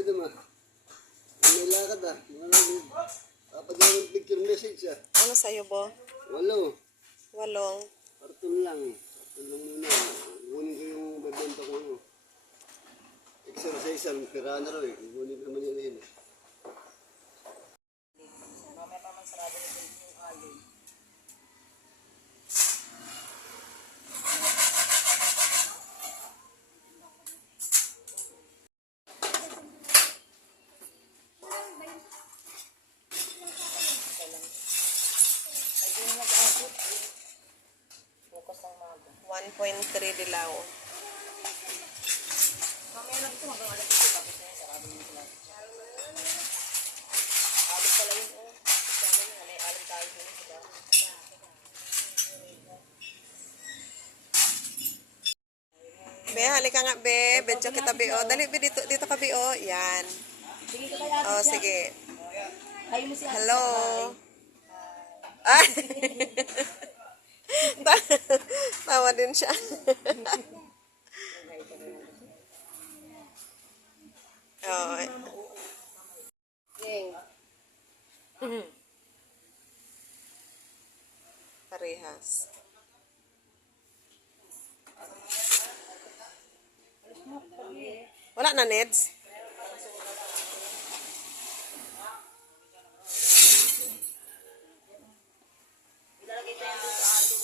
ba naman? May lakad ah. Kapag yung picture message ah. Ano sa'yo, Bo? 8. 8. Karton lang. Karton lang muna. Kunin ko yung bebenta ko ano. Exercise ang pira na raw eh. Kunin ko naman yun eh. Mamaya pa man sarado nito yung alin. Ay, di na nag-abot. Bukas ng maga. 1.3 dilaw. Mamaya lang ito hanggang alas 2. Tapos na yun, sarado nyo sila. Alit pala yun, oh. Sabi nyo, may alit tayo dun, diba? Be, halika nga, Be. Bedyo kita, Be. Oh, dali, Be. Dito ka, Be. Oh, yan. Sige ka kaya, Oh, sige. kayo mo si Ate. Hello. Ah! Tawa din siya. Oh. Yeng. Parehas. Wala na, Neds? Ilalagay tayo dito sa alin.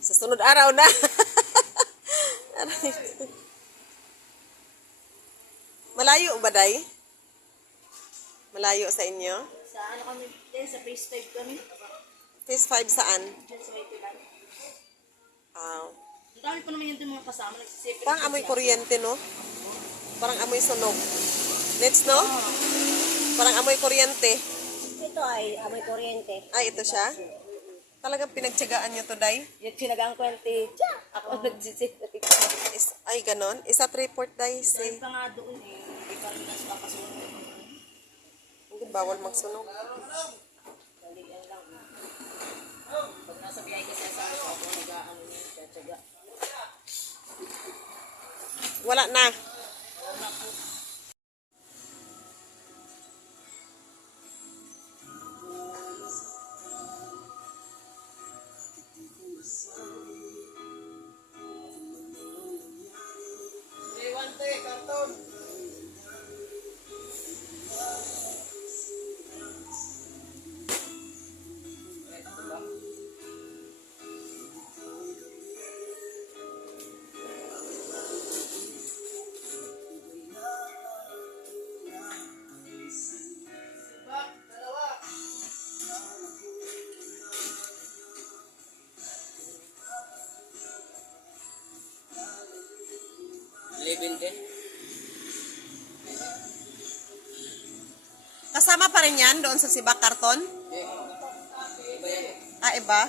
Sa sunod araw na. Malayo ba, Day? Malayo sa inyo? Sa ano kami din, sa phase 5 kami. Phase 5 saan? Diyan sa may pilan. Ah. Ang dami ko naman yun din mga kasama. Nagsisipin. Parang amoy kuryente, no? Parang amoy sunog. Nets, no? Parang amoy kuryente. Ito ay amoy kuryente. Ay, ito siya? Talagang pinagtyagaan nyo to, Day? Yung sinagang kwente, tiya! Ako nagsisipin. Ay, ganon. Isa report, Day. Dahil pa nga doon eh. Hindi pa rin nas papasunod. Hindi, bawal magsunog. Dalian lang. Pag nasa biyay kasi sa ako, nag-ano niya, tiyaga. Wala na. Karton. Kasama pa rin yan doon sa Sibak Karton? Ah, iba?